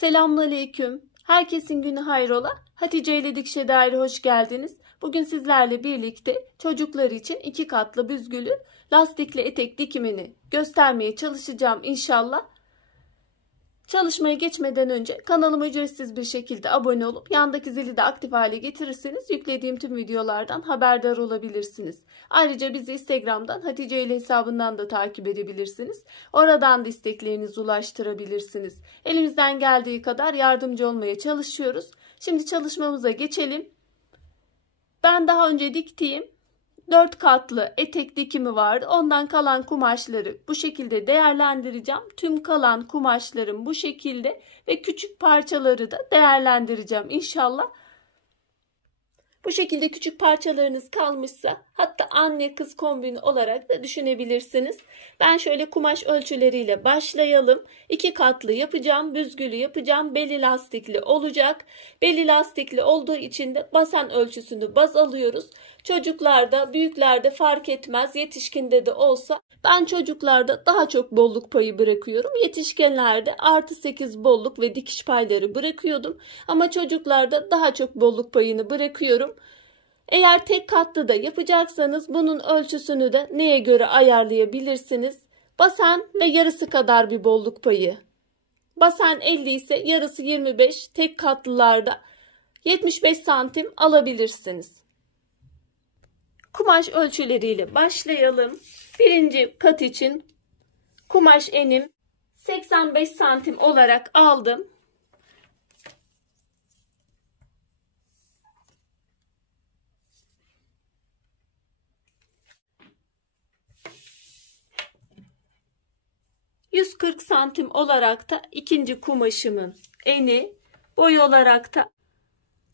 Selamünaleyküm. Herkesin günü hayrola. Hatice ile Dikişe Dair'e hoş geldiniz. Bugün sizlerle birlikte çocuklar için 2 katlı büzgülü lastikli etek dikimini göstermeye çalışacağım inşallah. Çalışmaya geçmeden önce kanalıma ücretsiz bir şekilde abone olup yandaki zili de aktif hale getirirseniz yüklediğim tüm videolardan haberdar olabilirsiniz. Ayrıca bizi Instagram'dan Hatice ile hesabından da takip edebilirsiniz. Oradan da isteklerinizi ulaştırabilirsiniz. Elimizden geldiği kadar yardımcı olmaya çalışıyoruz. Şimdi çalışmamıza geçelim. Ben daha önce diktiğim 4 katlı etek dikimi vardı. Ondan kalan kumaşları bu şekilde değerlendireceğim. Tüm kalan kumaşlarım bu şekilde ve küçük parçaları da değerlendireceğim inşallah. Bu şekilde küçük parçalarınız kalmışsa hatta anne kız kombini olarak da düşünebilirsiniz. Ben şöyle kumaş ölçüleriyle başlayalım. 2 katlı yapacağım, büzgülü yapacağım, beli lastikli olacak. Beli lastikli olduğu için de basen ölçüsünü baz alıyoruz. Çocuklarda, büyüklerde fark etmez, yetişkinde de olsa ben çocuklarda daha çok bolluk payı bırakıyorum. Yetişkinlerde +8 bolluk ve dikiş payları bırakıyordum. Ama çocuklarda daha çok bolluk payını bırakıyorum. Eğer tek katlı da yapacaksanız bunun ölçüsünü de neye göre ayarlayabilirsiniz? Basen ve yarısı kadar bir bolluk payı. Basen 50 ise yarısı 25, tek katlılarda 75 santim alabilirsiniz. Kumaş ölçüleriyle başlayalım. Birinci kat için kumaş enim 85 santim olarak aldım. ...140 santim olarak da ikinci kumaşımın eni, boy olarak da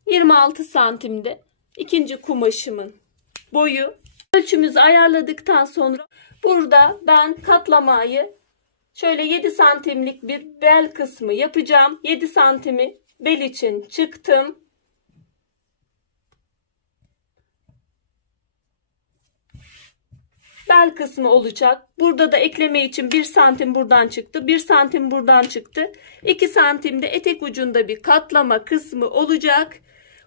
26 santimde ikinci kumaşımın boyu. Ölçümüzü ayarladıktan sonra burada ben katlamayı şöyle 7 santimlik bir bel kısmı yapacağım. 7 santimi bel için çıktım. Bel kısmı olacak. Burada da ekleme için 1 santim buradan çıktı. 1 santim buradan çıktı. 2 santimde etek ucunda bir katlama kısmı olacak.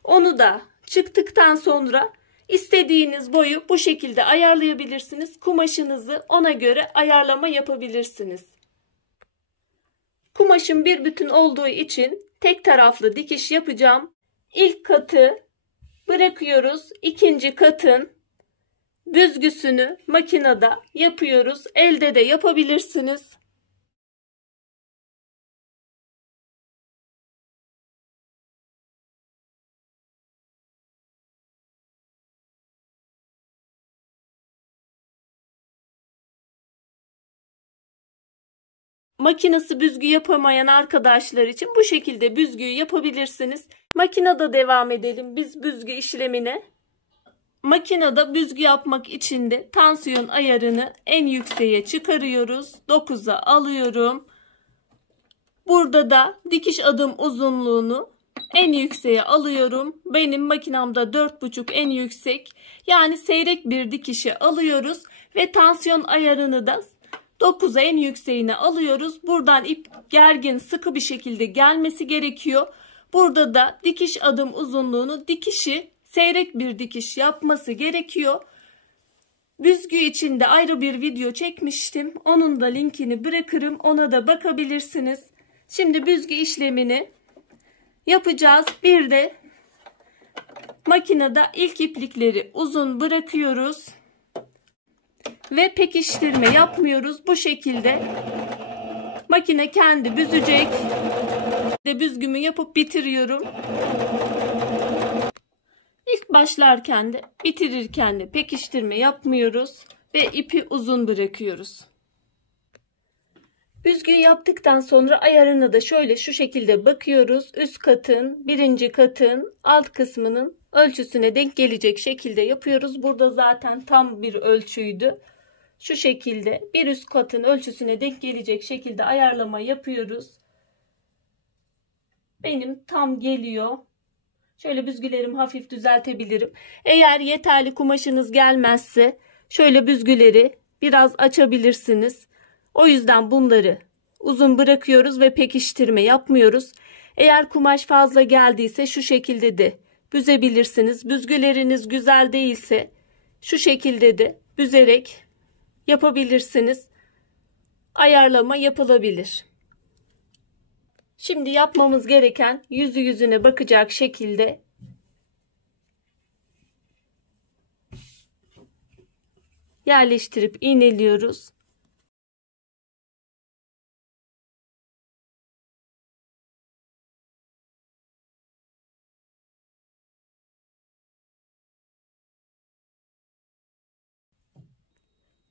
Onu da çıktıktan sonra İstediğiniz boyu bu şekilde ayarlayabilirsiniz. Kumaşınızı ona göre ayarlama yapabilirsiniz. Kumaşım bir bütün olduğu için tek taraflı dikiş yapacağım. İlk katı bırakıyoruz. İkinci katın büzgüsünü makinede yapıyoruz. Elde de yapabilirsiniz. Makinesi büzgü yapamayan arkadaşlar için bu şekilde büzgüyü yapabilirsiniz. Makinede devam edelim biz büzgü işlemine. Makinede büzgü yapmak için de tansiyon ayarını en yükseğe çıkarıyoruz. 9'a alıyorum. Burada da dikiş adım uzunluğunu en yükseğe alıyorum. Benim makinamda 4,5 en yüksek. Yani seyrek bir dikişi alıyoruz ve tansiyon ayarını da 9'a en yükseğine alıyoruz. Buradan ip gergin sıkı bir şekilde gelmesi gerekiyor. Burada da dikiş adım uzunluğunu dikişi seyrek bir dikiş yapması gerekiyor. Büzgü için de ayrı bir video çekmiştim. Onun da linkini bırakırım. Ona da bakabilirsiniz. Şimdi büzgü işlemini yapacağız. Bir de makinede ilk iplikleri uzun bırakıyoruz. Ve pekiştirme yapmıyoruz. Bu şekilde makine kendi büzecek. Büzgümü yapıp bitiriyorum. İlk başlarken de bitirirken de pekiştirme yapmıyoruz. Ve ipi uzun bırakıyoruz. Büzgüyü yaptıktan sonra ayarına da şöyle şu şekilde bakıyoruz. Üst katın, birinci katın alt kısmının ölçüsüne denk gelecek şekilde yapıyoruz. Burada zaten tam bir ölçüydü. Şu şekilde bir üst katın ölçüsüne denk gelecek şekilde ayarlama yapıyoruz. Benim tam geliyor. Şöyle büzgülerimi hafif düzeltebilirim. Eğer yeterli kumaşınız gelmezse şöyle büzgüleri biraz açabilirsiniz. O yüzden bunları uzun bırakıyoruz ve pekiştirme yapmıyoruz. Eğer kumaş fazla geldiyse şu şekilde de büzebilirsiniz. Büzgüleriniz güzel değilse şu şekilde de büzerek yapabilirsiniz. Ayarlama yapılabilir. Şimdi yapmamız gereken yüzü yüzüne bakacak şekilde yerleştirip iğneliyoruz.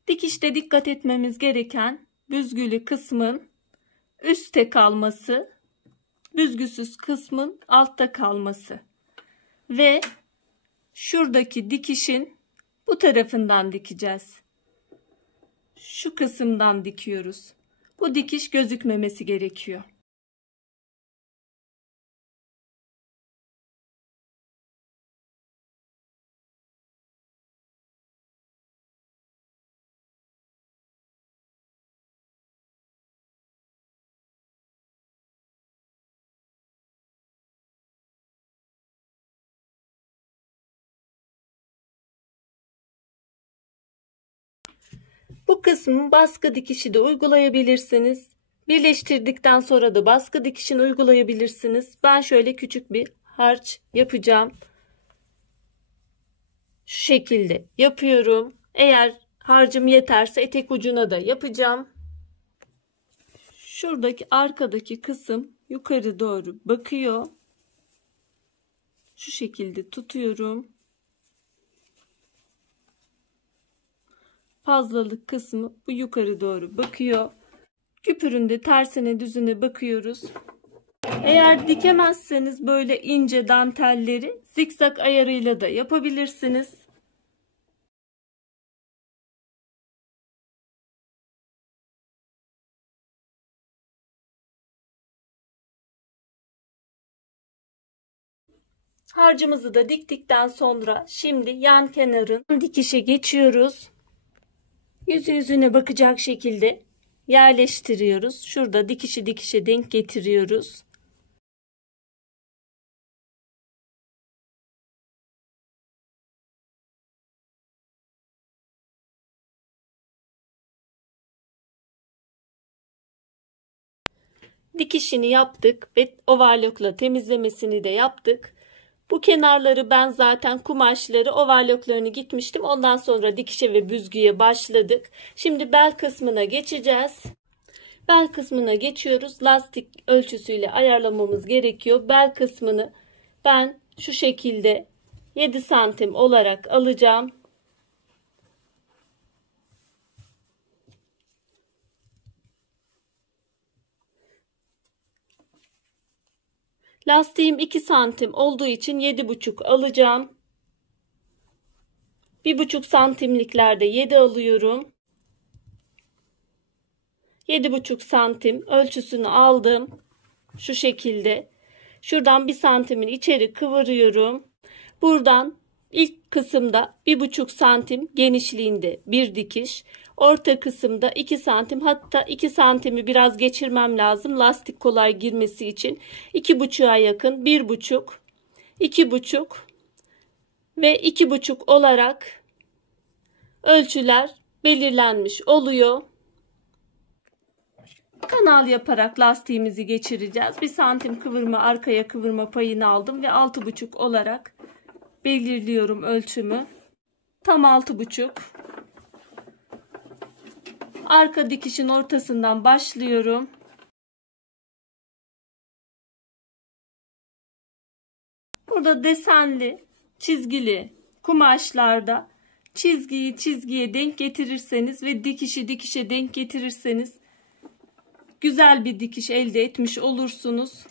Dikişte dikkat etmemiz gereken büzgülü kısmın üstte kalması, büzgüsüz kısmın altta kalması ve şuradaki dikişin bu tarafından dikeceğiz. Şu kısımdan dikiyoruz. Bu dikiş gözükmemesi gerekiyor. Bu kısmı baskı dikişi de uygulayabilirsiniz. Birleştirdikten sonra da baskı dikişini uygulayabilirsiniz. Ben şöyle küçük bir harç yapacağım. Şu şekilde yapıyorum. Eğer harcım yeterse etek ucuna da yapacağım. Şuradaki arkadaki kısım yukarı doğru bakıyor. Şu şekilde tutuyorum. Fazlalık kısmı bu yukarı doğru bakıyor. Küpürün de tersine düzüne bakıyoruz. Eğer dikemezseniz böyle ince dantelleri zikzak ayarıyla da yapabilirsiniz. Harcımızı da diktikten sonra şimdi yan kenarın dikişe geçiyoruz. Yüzü yüzüne bakacak şekilde yerleştiriyoruz. Şurada dikişi dikişe denk getiriyoruz. Dikişini yaptık ve overlockla temizlemesini de yaptık. Bu kenarları ben zaten kumaşları overlocklarını gitmiştim. Ondan sonra dikişe ve büzgüye başladık. Şimdi bel kısmına geçeceğiz. Bel kısmına geçiyoruz. Lastik ölçüsüyle ayarlamamız gerekiyor. Bel kısmını ben şu şekilde 7 santim olarak alacağım. Lastiğim 2 santim olduğu için 7,5 alacağım. 1,5 santimliklerde 7 alıyorum. 7,5 santim ölçüsünü aldım. Şu şekilde. Şuradan 1 santimin içeri kıvırıyorum. Buradan ilk kısımda 1,5 santim genişliğinde bir dikiş. Orta kısımda 2 santim, hatta 2 santimi biraz geçirmem lazım lastik kolay girmesi için. 2,5'a yakın 1,5, 2,5 ve 2,5 olarak ölçüler belirlenmiş oluyor. Kanal yaparak lastiğimizi geçireceğiz. 1 santim kıvırma, arkaya kıvırma payını aldım ve 6,5 olarak belirliyorum ölçümü. Tam 6,5. Arka dikişin ortasından başlıyorum. Burada desenli, çizgili kumaşlarda çizgiyi çizgiye denk getirirseniz ve dikişi dikişe denk getirirseniz güzel bir dikiş elde etmiş olursunuz.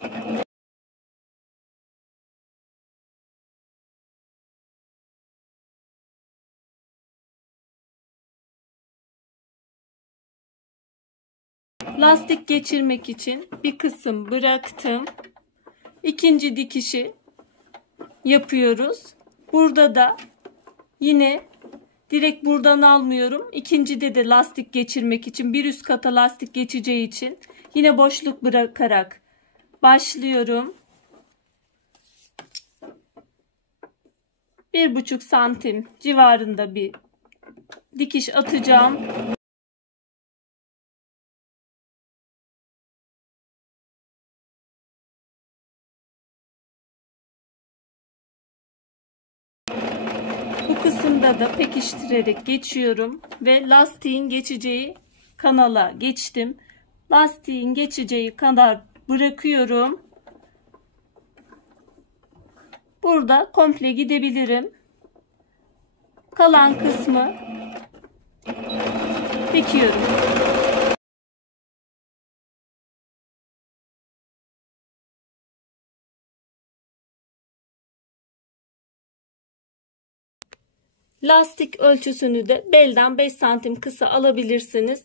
Lastik geçirmek için bir kısım bıraktım. İkinci dikişi yapıyoruz. Burada da yine direkt buradan almıyorum. İkincide de lastik geçirmek için bir üst kata lastik geçeceği için Yine boşluk bırakarak başlıyorum. 1,5 santim civarında bir dikiş atacağım. Bu kısımda da pekiştirerek geçiyorum ve lastiğin geçeceği kanala geçtim. Lastiğin geçeceği kadar bırakıyorum. Burada komple gidebilirim. Kalan kısmı dikiyorum. Lastik ölçüsünü de belden 5 santim kısa alabilirsiniz.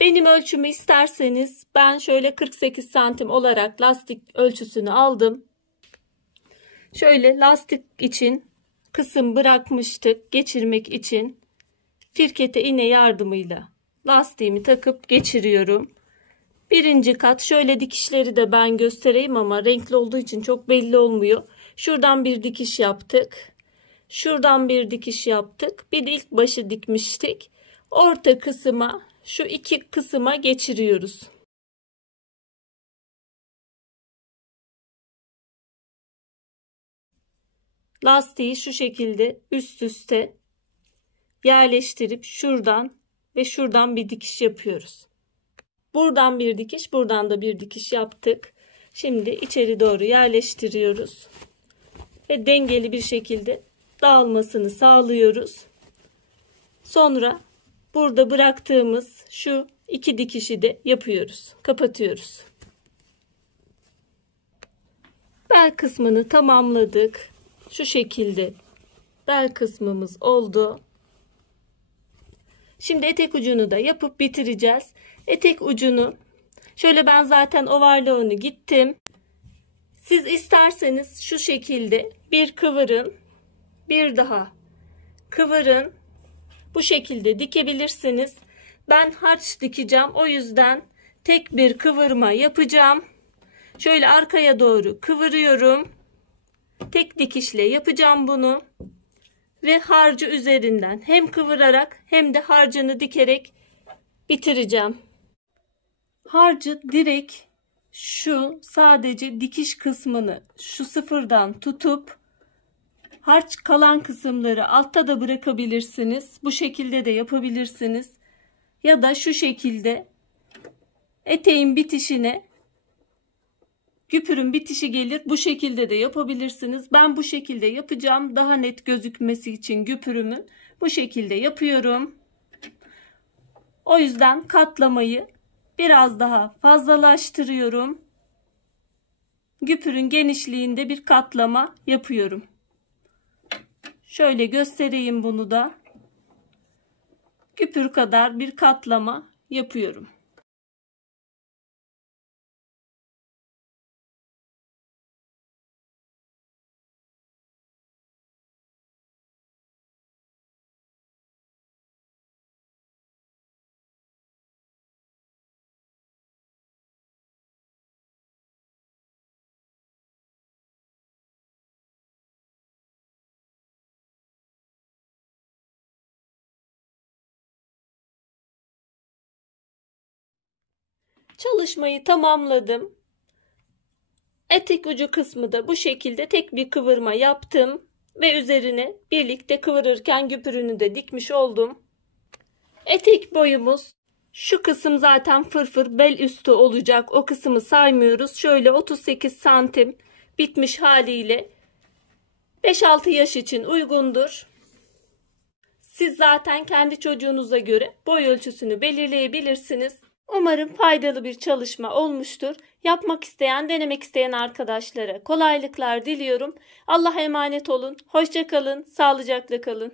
Benim ölçümü isterseniz ben şöyle 48 santim olarak lastik ölçüsünü aldım. Şöyle lastik için kısım bırakmıştık geçirmek için. Firkete iğne yardımıyla lastiğimi takıp geçiriyorum. Birinci kat, şöyle dikişleri de ben göstereyim ama renkli olduğu için çok belli olmuyor. Şuradan bir dikiş yaptık. Şuradan bir dikiş yaptık. Bir de ilk başı dikmiştik. Orta kısma, şu iki kısma geçiriyoruz. Lastiği şu şekilde üst üste yerleştirip şuradan ve şuradan bir dikiş yapıyoruz. Buradan bir dikiş, buradan da bir dikiş yaptık. Şimdi içeri doğru yerleştiriyoruz. Ve dengeli bir şekilde dağılmasını sağlıyoruz. Sonra burada bıraktığımız şu iki dikişi de yapıyoruz. Kapatıyoruz. Bel kısmını tamamladık. Şu şekilde bel kısmımız oldu. Şimdi etek ucunu da yapıp bitireceğiz. Etek ucunu şöyle, ben zaten ovarlığını gittim. Siz isterseniz şu şekilde bir kıvırın, bir daha kıvırın. Bu şekilde dikebilirsiniz. Ben harç dikeceğim. O yüzden tek bir kıvırma yapacağım. Şöyle arkaya doğru kıvırıyorum. Tek dikişle yapacağım bunu. Ve harcı üzerinden hem kıvırarak hem de harcını dikerek bitireceğim. Harcı direkt şu sadece dikiş kısmını şu sıfırdan tutup harç kalan kısımları altta da bırakabilirsiniz. Bu şekilde de yapabilirsiniz. Ya da şu şekilde eteğin bitişine güpürün bitişi gelir. Bu şekilde de yapabilirsiniz. Ben bu şekilde yapacağım. Daha net gözükmesi için güpürümün bu şekilde yapıyorum. O yüzden katlamayı biraz daha fazlalaştırıyorum. Güpürün genişliğinde bir katlama yapıyorum. Şöyle göstereyim bunu da. Güpür kadar bir katlama yapıyorum. Çalışmayı tamamladım. Etek ucu kısmı da bu şekilde tek bir kıvırma yaptım ve üzerine birlikte kıvırırken güpürünü de dikmiş oldum. Etek boyumuz şu kısım zaten fırfır bel üstü olacak. O kısmı saymıyoruz. Şöyle 38 santim bitmiş haliyle 5-6 yaş için uygundur. Siz zaten kendi çocuğunuza göre boy ölçüsünü belirleyebilirsiniz. Umarım faydalı bir çalışma olmuştur. Yapmak isteyen, denemek isteyen arkadaşlara kolaylıklar diliyorum. Allah'a emanet olun. Hoşça kalın, sağlıcakla kalın.